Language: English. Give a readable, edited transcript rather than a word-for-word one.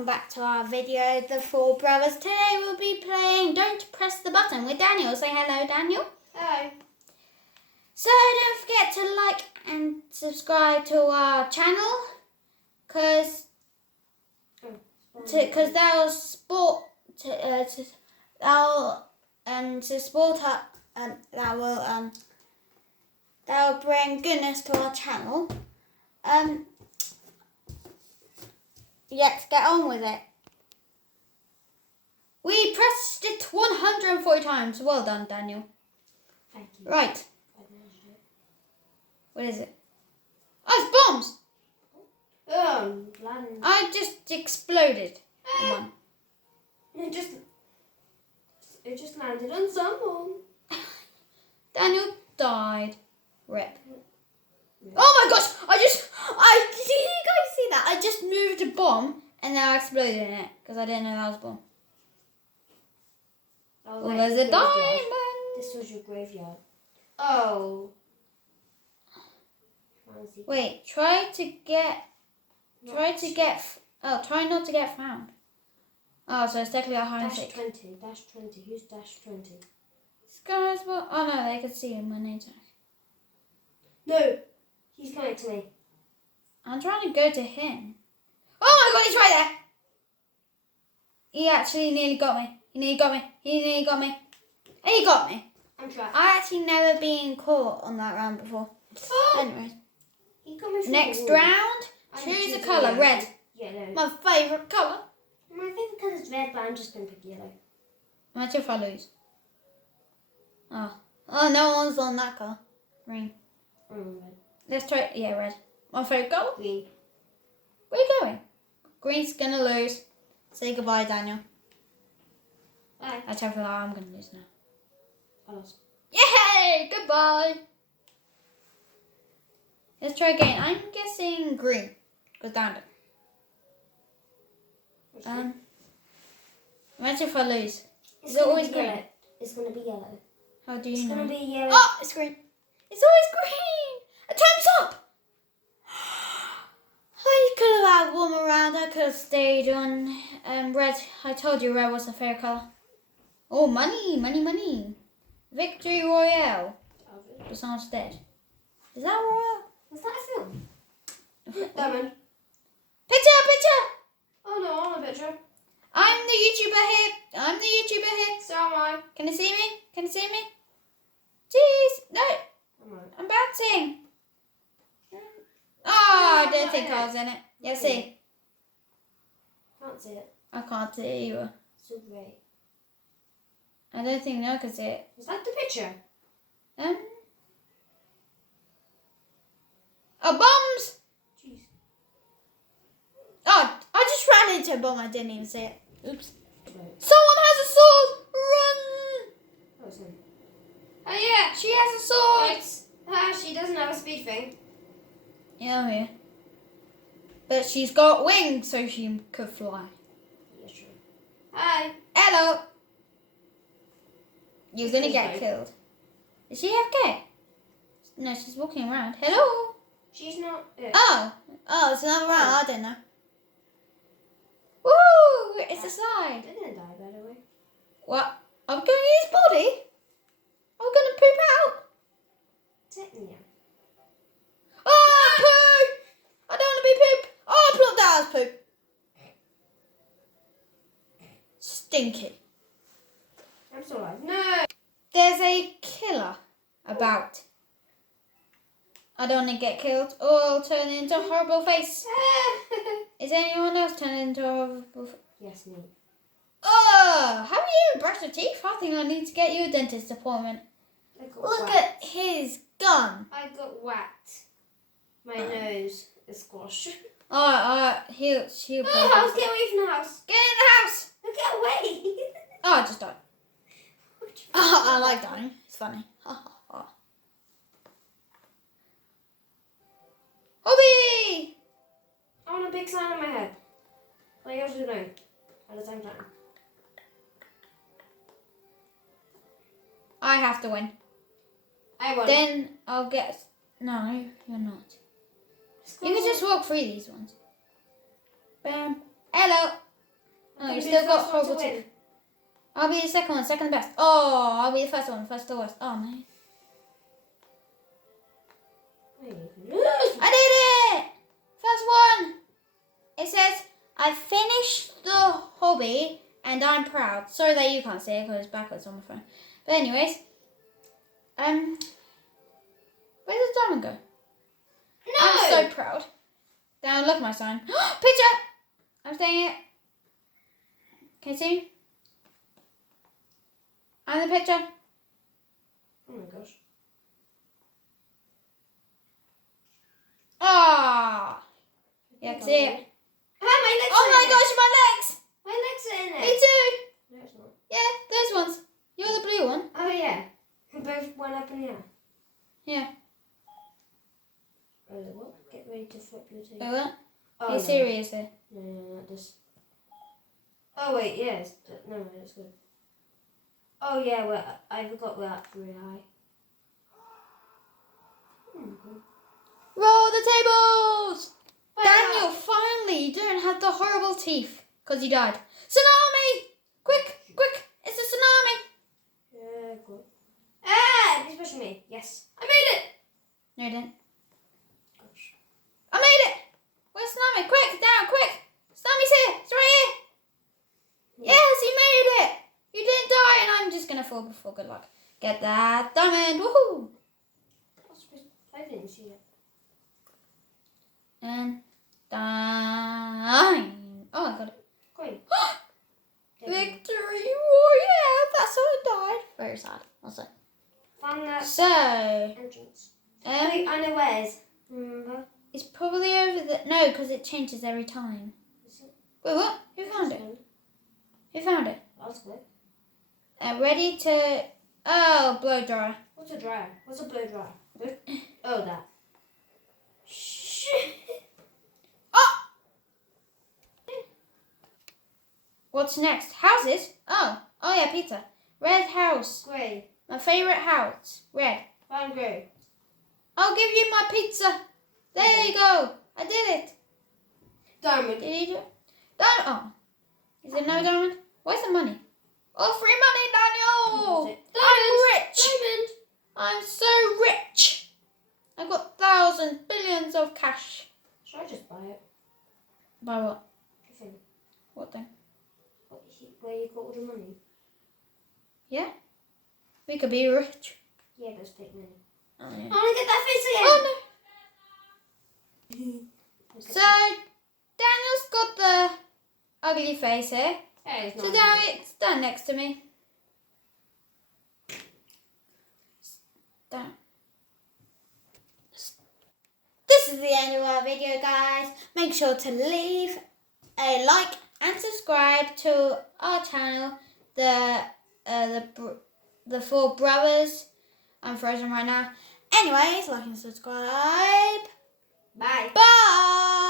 welcome back to our video, The Four Brothers. Today we'll be playing Don't Press the Button with Daniel. Say hello, Daniel. Hello. So don't forget to like and subscribe to our channel, because that'll support that'll bring goodness to our channel. Let's get on with it. We pressed it 140 times. Well done, Daniel. Thank you. Right. I managed it. What is it? Oh, it's bombs. Landing. I just exploded. One. It just landed on someone. Daniel died. Rip. Oh my gosh! Did you guys see that? I just moved a bomb and now I exploded in it because I didn't know that was a bomb. Oh, Oh, there's a diamond. This was your graveyard. Oh. Fancy. Wait, try not to get found. Oh, so it's technically a hide and Dash seek. 20. Dash 20. Who's Dash 20? Sky's oh no, they could see him my name tag. No. He's coming to me. I'm trying to go to him. Oh my god, he's right there! He actually nearly got me. He nearly got me. He got me. I'm trapped. I actually never been caught on that round before. Oh! Anyway, He got me from next the wall. round, I choose a choose colour. yellow. Red. Yellow. My favourite colour. My favourite colour is red, but I'm just going to pick yellow. Imagine if I lose. Oh, no one's on that colour. Green. Red. Let's try, red. My favourite colour. Green. Where are you going? Green's gonna lose. Say goodbye, Daniel. Bye. I feel like I'm gonna lose now. I lost. Yay! Goodbye. Let's try again. I'm guessing green. Goes down it. Imagine if I lose. It's Is it always gonna be green? yellow. It's going to be yellow. How do you It's know? going to be yellow. Oh, it's green. It's always green. Time's up. I could have had one more round. I could have stayed on red. I told you red was my favourite colour. Oh, money. Victory Royale. The someone's dead. Is that Royale? Was that a film? Diamond. Picture! Oh no, I want a picture. I'm the YouTuber here. So am I. Can you see me? Jeez, no, I'm right. I'm bouncing. Oh, I didn't think I was in it. Yeah, see. Can't see it. I can't see it either. So great. I don't think no one can see it. Is that the picture? Oh, bombs! Jeez. Oh, I just ran into a bomb. I didn't even see it. Oops. Right. Someone has a sword! Run! That was him. Oh yeah. She has a sword! She doesn't have a speed thing. Yeah. But she's got wings, so she could fly. Yeah, sure. Hi. Hello! You're gonna She's get fine. killed. Is she AFK? No, she's walking around. Hello! She's not. Oh, it's another round. I don't know. Woo! It's a slide. They're gonna die, by the way. What? I'm going in his body? I'm gonna poop out. Technically. Oh, poop! I don't want to be poop. Oh, I plopped that as poop. Stinky. I'm still alive. No. There's a killer about. I don't want to get killed or I'll turn into a horrible face. Is anyone else turning into a horrible face? Yes, me. Oh, have you even brushed your teeth? I think I need to get you a dentist appointment. I got Look whacked. at his gun. I got whacked. My nose is squashed. He'll Oh, house, get away from the house. Get in the house. No, get away. Oh, I just died. I like dying. It's funny. Hobby! I want a big sign on my head. Like yours is doing at the same time. I have to win. I won. Then I'll get... No, you're not. You can just walk through these ones. Bam. Hello. You've be still the got first one to horrible win. teeth. I'll be the second one, second best. Oh, I'll be the first one, first to worst. Oh, man. I did it! First one. It says, I finished the hobby and I'm proud. Sorry that you can't see it because it's backwards on my phone. But anyways, where did the diamond go? No! I'm so proud. Now look at my sign. Picture! I'm staying it. Can you see? I'm the picture. Oh my gosh. Ah! Yeah, I can see it. Ah, my legs Oh are my in it. gosh, my legs! My legs are in Me it. too! No, it's not. Yeah, those ones. You're the blue one. Oh yeah. We both went up in the air. Yeah. Oh, what? Get ready to flip your tape. Wait, what? Oh, Are you no. serious here? No, not this. Oh wait, yes. No, it's good. Oh yeah, well, I forgot we're up really high. Roll the tables! Wait, Daniel, finally, you don't have the horrible teeth. Because you died. Tsunami! Quick, quick, it's a tsunami! Yeah, good. Ah, he's pushing me. Yes. I made it! No, you didn't. Gosh. I made it! Where's tsunami? Quick, down, quick! Tsunami's here! It's right here! Yes, you made it! You didn't die, and I'm just gonna fall before good luck. Get that diamond! Woohoo! I didn't see it. And dime. Oh, I got it. Great. Victory Royale! That's how I died. Very sad. Also. Found that So, entrance. Wait, um, I know where it is. Remember? it's probably over the... No, because it changes every time. Is it? Wait, what? Who found it? Who found it? That's good. Ready to... Oh, blow dryer. What's a dryer? What's a blow dryer? Oh, that. Shit. Oh! What's next? Houses? Oh yeah, pizza. Red house. Grey. My favourite house. Red. Brown grey. I'll give you my pizza. There you go. I did it. Diamond. Did you do it? Diamond. Oh. Is there no diamond? Where's the money? Oh, free money, Daniel. I'm rich. Diamond. I'm so rich. I've got thousands, billions of cash. Should I just buy it? Buy what? The thing. What thing? Where you got all the money? Yeah. We could be rich. Yeah, but it's fake money. Oh, yeah. I want to get that face again. Oh no. So, Daniel's got the ugly face here. Yeah, it's not So now it's done next to me. Done. This is the end of our video, guys. Make sure to leave a like and subscribe to our channel, the Four Brothers. I'm frozen right now. Anyways, like and subscribe. Bye. Bye.